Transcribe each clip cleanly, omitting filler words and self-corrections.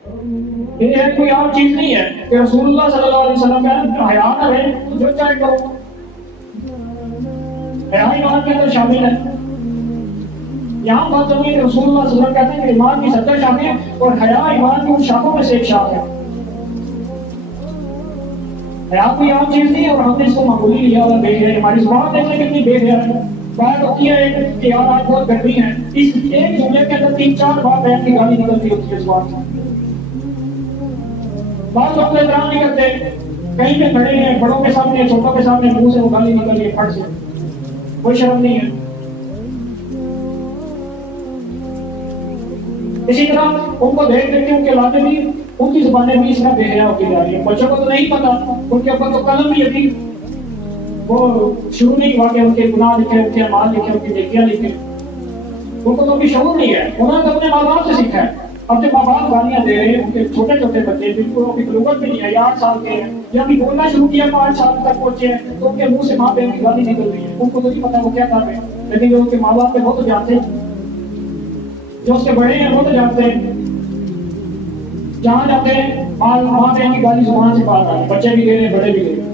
یہ کوئی اور چیز نہیں ہے کہ رسول اللہ صلی اللہ علیہ وسلم کا حیا نہ رہے تو جو چاہے کرو. حیا ایمان کے اندر شامل ہے. یہاں بات ہوئی کہ رسول اللہ صلی اللہ علیہ وسلم کہتے ہیں کہ ایمان کی 70 شاخیں ہیں اور حیا ایمان کی ان شاخوں میں سے ایک شاخ ہے. حیا کوئی عام چیز نہیں ہے اور ہم نے اس کو معمولی لیا اور بے حیا. ہماری زبان دیکھنے کتنی بے حیا ہے. بات ہوتی ہے کہ یار آج بہت گرمی ہے, اس ایک جملے کے اندر 3-4 بار بہن کی گالی نکلتی ہوتی ہے زبان سے. بعض لوگ احترام نہیں کرتے, کہیں پہ کھڑے ہیں بڑوں کے سامنے چھوٹوں کے سامنے منہ سے وہ گالی نکل رہی ہے پھٹ سے, کوئی شرم نہیں ہے. اسی طرح ان کو دیکھ دیکھ کے ان کے علاقے بھی ان کی زبانیں بھی اس طرح بے حیا ہوتی جا رہی ہیں. بچوں کو تو نہیں پتا, ان کے اوپر تو قلم بھی ابھی وہ شروع نہیں ہوا کہ ان کے گناہ لکھے, ان کے اعمال لکھے, ان کی نیکیاں لکھے. ان کو تو ابھی شعور نہیں ہے. انہوں نے تو اپنے ماں باپ سے سیکھا ہے. اپنے ماں باپ گالیاں دے رہے ہیں, ان کے چھوٹے چھوٹے بچے جن کو ابھی بلوغت بھی نہیں ہے, 8 سال کے ہیں یا ابھی بولنا شروع کیا 5 سال تک پہنچے ہیں, تو ان کے منہ سے ماں بہن کی گالی نکل رہی ہے. ان کو تو نہیں پتا وہ کیا کر رہے ہیں, لیکن جو ان کے ماں باپ ہیں وہ تو جانتے ہیں, جو اس کے بڑے ہیں وہ تو جانتے ہیں. جہاں جاتے ہیں ماں بہن کی گالی زبان سے باہر آ رہی ہے, بچے بھی دے رہے ہیں بڑے بھی دے رہے ہیں.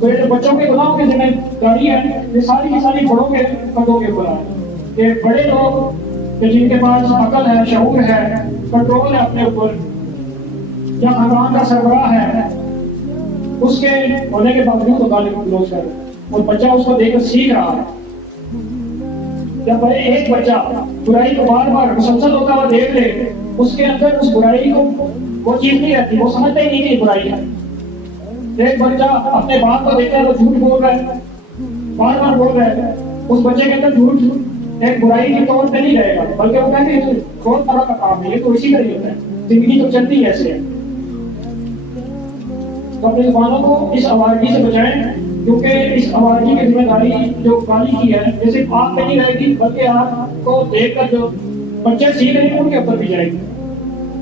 تو یہ بچوں کے گناہوں کی ذمہ داری ہے, یہ ساری کی ساری بڑوں کے کندھوں کے اوپر ہے. کہ بڑے لوگ کہ جن کے پاس عقل ہے, شعور ہے, کنٹرول ہے اپنے اوپر, یا خاندان کا سربراہ ہے, اس کے ہونے کے باوجود وہ گالی گلوچ کر رہے ہیں اور بچہ اس کو دیکھ کر سیکھ رہا ہے. جب ایک بچہ برائی کو بار بار مسلسل ہوتا ہوا دیکھ لے, اس کے اندر اس برائی کو وہ چیز نہیں رہتی, وہ سمجھتا ہی نہیں کہ یہ برائی ہے. ایک بچہ اپنے باپ کو دیکھتا ہے وہ جھوٹ بول رہا ہے, بار بار بول رہا ہے, اس بچے کے اندر جھوٹ ایک برائی کے طور پہ نہیں رہے گا, بلکہ وہ کہتے ہیں بہت طرح کا کام ہے, یہ تو اسی کا ہی ہوتا ہے, زندگی تو چلتی ایسے ہے. تو اپنی زبانوں کو اس آوارگی سے بچائیں, کیونکہ اس آوارگی کی ذمہ داری جو گالی کی ہے یہ صرف آپ پہ نہیں رہے گی, بلکہ آپ کو دیکھ کر جو بچے سیکھ رہے ہیں ان کے اوپر بھی جائے گی.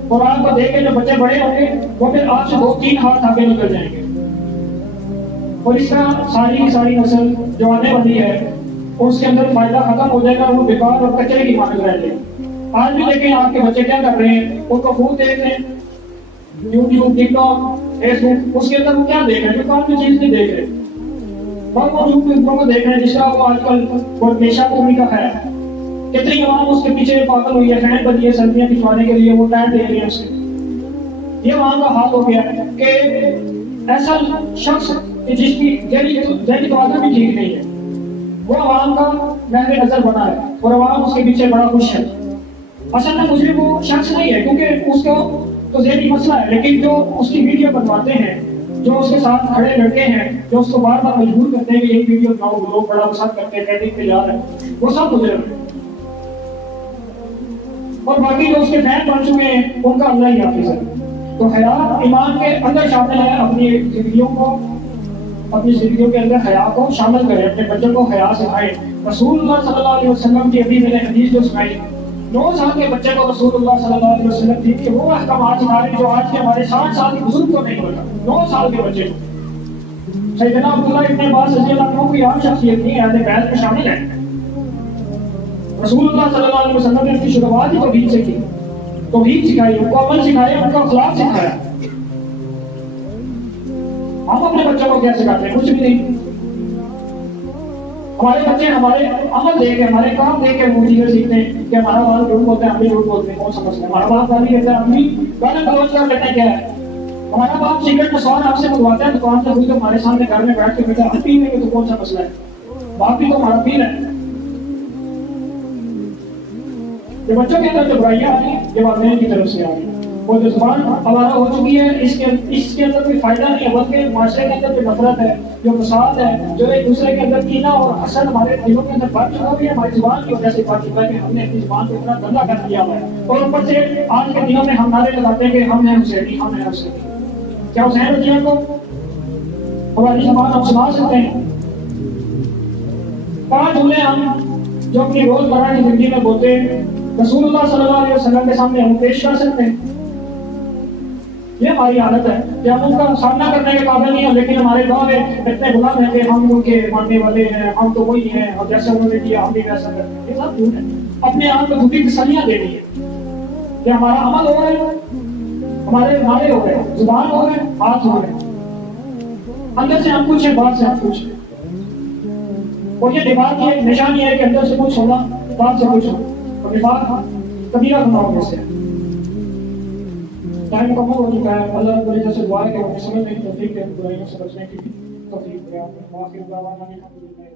اور آپ کو دیکھ کے جو بچے بڑے ہوں گے وہ پھر آپ سے 2-3 ہاتھ آگے نکل جائیں گے. اور اس طرح ساری کی ساری نسل جو آنے والی ہے اس کے اندر فائدہ ختم ہو جائے گا, وہ بیکار اور کچرے کی مانند رہ جائے گی. آج بھی دیکھیں آپ کے بچے کیا کر رہے ہیں, ان کو فون دیکھ رہے ہیں, یوٹیوب, ٹک ٹاک, فیس بک, اس کے اندر وہ کیا دیکھ رہے ہیں, جو کام کی چیز نہیں دیکھ رہے. بہت موجود فلموں کو دیکھ رہے ہیں جس طرح وہ آج کل بہت پیشہ پوری کا ہے. کتنی عوام اس کے پیچھے پاگل ہوئی ہے, فین بنی ہے سردیاں کھچوانے کے لیے, وہ ٹائم دے رہی ہے اسے. یہ عوام کا حال ہو گیا ہے کہ ایسا شخص جس کی ذہنی توازن بھی ٹھیک نہیں ہے, وہ عوام کا محور نظر بنا ہے اور عوام اس کے پیچھے بڑا خوش ہے. اصل میں مجھے وہ شخص نہیں ہے, کیونکہ اس کو تو ذہنی مسئلہ ہے, لیکن جو اس کی ویڈیو بنواتے ہیں, جو اس کے ساتھ کھڑے لڑکے ہیں, جو اس کو بار بار مجبور کرتے ہیں کہ یہ ویڈیو بناؤ, لوگ بڑا پسند کرتے ہیں, ٹرینڈنگ پہ جا رہے ہیں, وہ سب مجرم ہیں. اور باقی جو اس کے فین بن چکے ہیں ان کا اللہ ہی حافظ ہے. تو حیا ایمان کے اندر شامل ہے. اپنی زندگیوں کے اندر حیا کو شامل کریں, اپنے بچوں کو حیا سکھائیں. رسول اللہ صلی اللہ علیہ وسلم کی ابھی میں نے حدیث جو سنائی, 9 سال کے بچے کو رسول اللہ صلی اللہ علیہ وسلم کی کہ وہ احکامات سکھا رہے ہیں جو آج کے ہمارے 60 سال کے بزرگ کو نہیں ہوتا. 9 سال کے بچے کو. سیدنا عبداللہ ابن عباس رضی اللہ عنہ کی عام شخصیت نہیں, اہل بیت میں شامل ہے. رسول اللہ صلی اللہ علیہ وسلم نے اس کی شروعات ہی توحید سے کی, توحید سکھائی, ان کو عمل سکھایا, ان کو اخلاق سکھایا. ہم اپنے بچوں کو کیا سکھاتے ہیں؟ کچھ بھی نہیں. ہمارے بچے ہمارے عمل دیکھ کے, ہمارے کام دیکھ کے وہ چیزیں سیکھتے ہیں کہ ہمارا باپ جھوٹ بولتے ہیں, ہم بھی جھوٹ بولتے ہیں, کون سا مسئلہ ہے؟ ہمارا باپ گالی دیتا ہے, ہم بھی گالی گلوچ کر لیتے ہیں, کیا ہے؟ ہمارا باپ سگریٹ میں سوال آپ سے منگواتا ہے دکان سے, تو ہمارے سامنے گھر میں بیٹھ کے بیٹھا ہم پی لیں گے, تو کون سا مسئلہ ہے؟ باپ بھی تو ہمارا پیر ہے. یہ بچوں کے اندر جو برائیاں آ رہی ہیں یہ والدین کی طرف سے آ رہی ہیں. اور جو زبان ہمارا ہو چکی ہے اس کے اندر کوئی فائدہ نہیں ہے, بلکہ معاشرے کے اندر جو نفرت ہے, جو فساد ہے, جو ایک دوسرے کے اندر کینہ اور حسد ہمارے دلوں کے اندر بڑھ چکا ہے, ہماری زبان کی وجہ سے بڑھ چکا ہے کہ ہم نے اپنی زبان کو اتنا گندا کر دیا ہوا ہے. اور اوپر سے آج کے دنوں میں ہم نعرے لگاتے ہیں کہ ہم ہیں حسینی, ہم ہیں حسینی. کیا حسین ہوتی ہے کو ہماری زبان ہم سنا سکتے ہیں؟ 5 جملے ہم جو اپنی روزمرہ کی زندگی میں بولتے ہیں رسول اللہ صلی اللہ علیہ وسلم کے سامنے ہم پیش کر سکتے ہیں. یہ ہماری عادت ہے کہ ہم ان کا سامنا کرنے کے قابل نہیں ہیں, لیکن ہمارے گاؤں میں اتنے غلام ہیں کہ ہم ان کے ماننے والے ہیں, ہم تو وہی ہیں, اور جیسے انہوں نے کیا ہم بھی ویسا کرتے ہیں. یہ سب جھوٹ ہے. اپنے آپ کو جھوٹی تسلیاں دینی ہے کہ ہمارا عمل ہو رہا ہے ہمارے نعرے ہو گئے، زبان ہو گئے، ہاتھ ہو گئے، اندر سے ہم کچھ ہے، باہر سے ہم کچھ ہے. اور یہ نفاق کی ایک نشانی ہے کہ اندر سے کچھ ہوگا، باہر سے کچھ ہوگا. اور نفاق کبیرہ گناہوں میں سے ہے. ٹائم مکمل ہو چکا ہے. اللہ رب العزت سے دعا ہے کہ ہمیں سمجھنے کی توفیق دے، برائیوں سے بچنے کی توفیق دے. آخر دعوانا الحمدللہ.